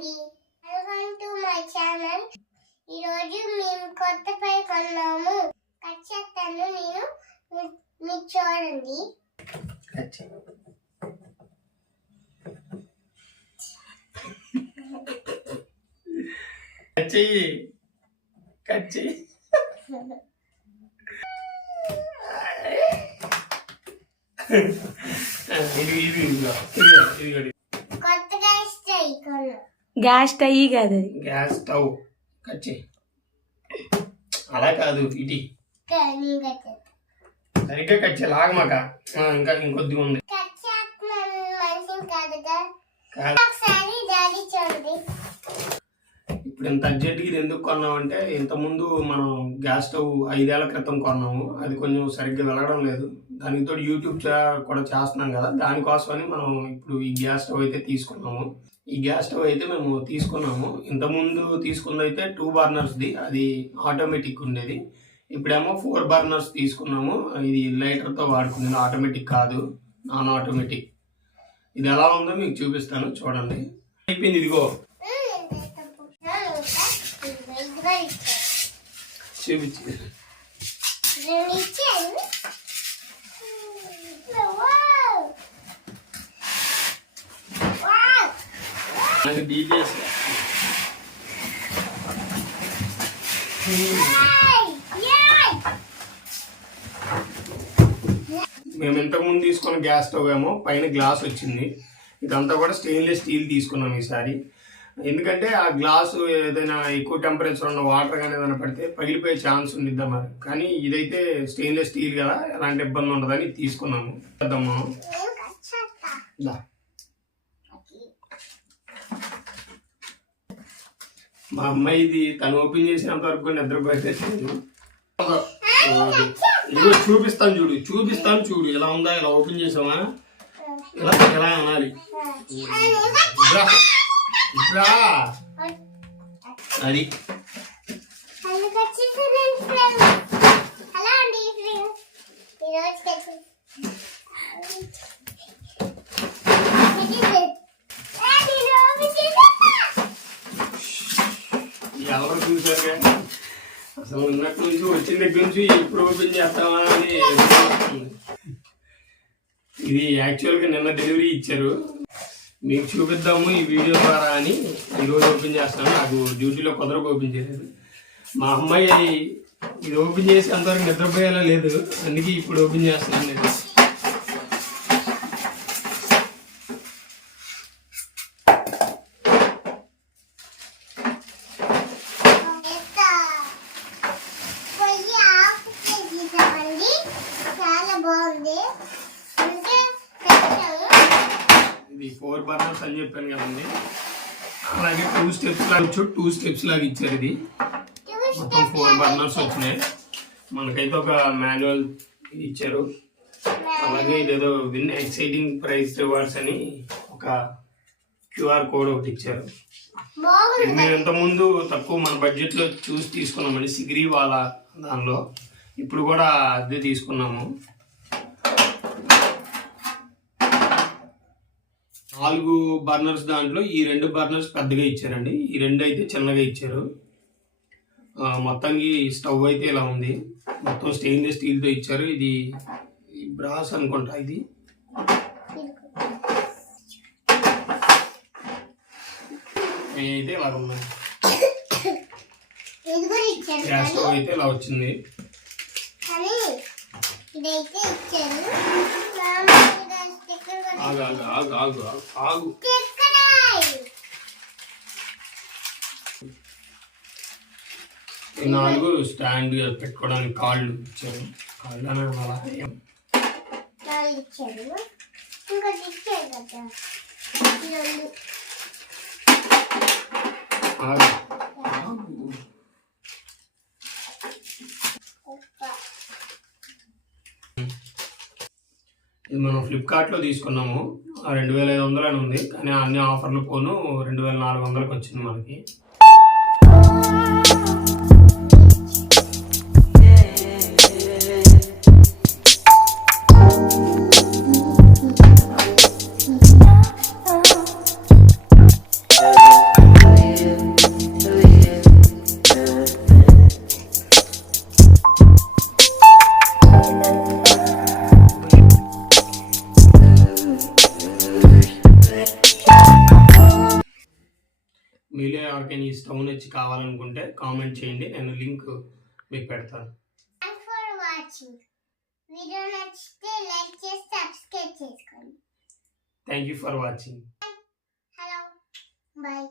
అండి, welcome to my channel. ఈరోజు మేము కొత్త పై కొన్నాము. కట్ చేస్తాను నేను, మీరు చూడండి. కొత్తగా గ్యాస్ స్టవ్ కాదు, గ్యాస్ స్టవ్ కట్ చేయి. అలా కాదు, ఇటీ సరిగ్గా కట్ చేయాలి. ఆగమాక ఇంకా ఇంకొద్దిగా ఉంది. ఇప్పుడు ఇంత అర్జెంట్గా ఇది ఎందుకు కొన్నామంటే, ఇంతకుముందు మనం గ్యాస్ స్టవ్ 5 ఏళ్ల క్రితం కొన్నాము. అది కొంచెం సరిగ్గా వెలగడం లేదు. దానికి తోడు యూట్యూబ్ కూడా చేస్తున్నాం కదా, దానికోసమని మనం ఇప్పుడు ఈ గ్యాస్ స్టవ్ అయితే తీసుకున్నాము. ఈ గ్యాస్ స్టవ్ అయితే మేము తీసుకున్నాము. ఇంతకుముందు తీసుకుంది అయితే 2 బర్నర్స్ది, అది ఆటోమేటిక్ ఉండేది. ఇప్పుడేమో 4 బర్నర్స్ తీసుకున్నాము. ఇది లైటర్తో వాడుకునేది, ఆటోమేటిక్ కాదు, నాన్ ఆటోమేటిక్. ఇది ఎలా ఉందో మీకు చూపిస్తాను, చూడండి. అయిపోయింది, ఇదిగో చూపించి డీటెయిల్స్. మేము ఇంతకుముందు తీసుకున్న గ్యాస్ స్టవ్ ఏమో పైన గ్లాస్ వచ్చింది. ఇదంతా కూడా స్టెయిన్లెస్ స్టీల్ తీసుకున్నాం ఈసారి. ఎందుకంటే ఆ గ్లాసు ఏదైనా ఎక్కువ టెంపరేచర్ ఉన్న వాటర్ కానీ ఏదైనా పడితే పగిలిపోయే ఛాన్స్ ఉండిద్దా మరి. కానీ ఇదైతే స్టెయిన్లెస్ స్టీల్ కదా, ఎలాంటి ఇబ్బంది ఉండదని తీసుకున్నాము. చేద్దాం మనం. మా అమ్మాయిది తను ఓపెన్ చేసినంత వరకు నిద్రపోతే ఇదిగో చూపిస్తాను చూడు ఎలా ఉందా. ఇలా ఓపెన్ చేసామా, ఇలా ఎలా అనాలి. అది ఎవరు చూసారుగా, అసలు ఉన్నట్టు నుంచి వచ్చిన దగ్గర నుంచి ఎప్పుడు ఓపెన్ చేస్తామా అని. ఇది యాక్చువల్గా నిన్న డెలివరీ ఇచ్చారు, మీకు చూపిద్దాము ఈ వీడియో ద్వారా అని ఈరోజు ఓపెన్ చేస్తాను. నాకు డ్యూటీలో కుదరకు ఓపెన్ చేయలేదు. మా అమ్మాయి ఇది ఓపెన్ చేసి అంతవరకు నిద్రపోయేలా లేదు, అందుకే ఇప్పుడు ఓపెన్ చేస్తున్నాను నేను. ఇది 4 బర్నర్స్ అని చెప్పాను కదండి. అలాగే 2 స్టెప్స్ లాగా ఇచ్చారు. ఇది మొత్తం 4 బర్నర్స్ వచ్చినాయి. మనకైతే ఒక మాన్యువల్ ఇచ్చారు. అలాగే ఇదేదో విన్ ఎక్సైటింగ్ ప్రైజ్ రివార్డ్స్ అని ఒక QR కోడ్ ఒకటి ఇచ్చారు. మేము ఇంతకుముందు తక్కువ మన బడ్జెట్లో చూసి తీసుకున్నామండి, సిగ్రీ వాళ్ళ దానిలో. ఇప్పుడు కూడా అదే తీసుకున్నాము. 4 బర్నర్స్ దాంట్లో ఈ 2 బర్నర్స్ పెద్దగా ఇచ్చారండి, ఈ 2 అయితే చిన్నగా ఇచ్చారు. మొత్తానికి స్టవ్ అయితే ఇలా ఉంది. మొత్తం స్టెయిన్లెస్ స్టీల్తో ఇచ్చారు. ఇది బ్రాస్ అనుకుంటా. ఇది అయితే ఇలా ఉన్నాయి. గ్యాస్ స్టవ్ అయితే ఇలా వచ్చింది. ఆగు. ఈ 4 స్టాండ్ పెట్టుకోవడానికి కాళ్ళు ఇచ్చారు. కాళ్ళు అని అలా ఇది మనం ఫ్లిప్కార్ట్లో తీసుకున్నాము. 2500 అని ఉంది, కానీ అన్ని ఆఫర్లు పోను 2400కి వచ్చింది మనకి. మీలో ఎవరికైనా ఈ స్టవ్ నచ్చి కావాలనుకుంటే కామెంట్ చేయండి, నేను లింక్ మీకు పెడతాను. Thanks for watching. వీడియో నచ్చితే లైక్ చేసి సబ్స్క్రైబ్ చేసుకోండి. Thank you for watching. Hello, bye.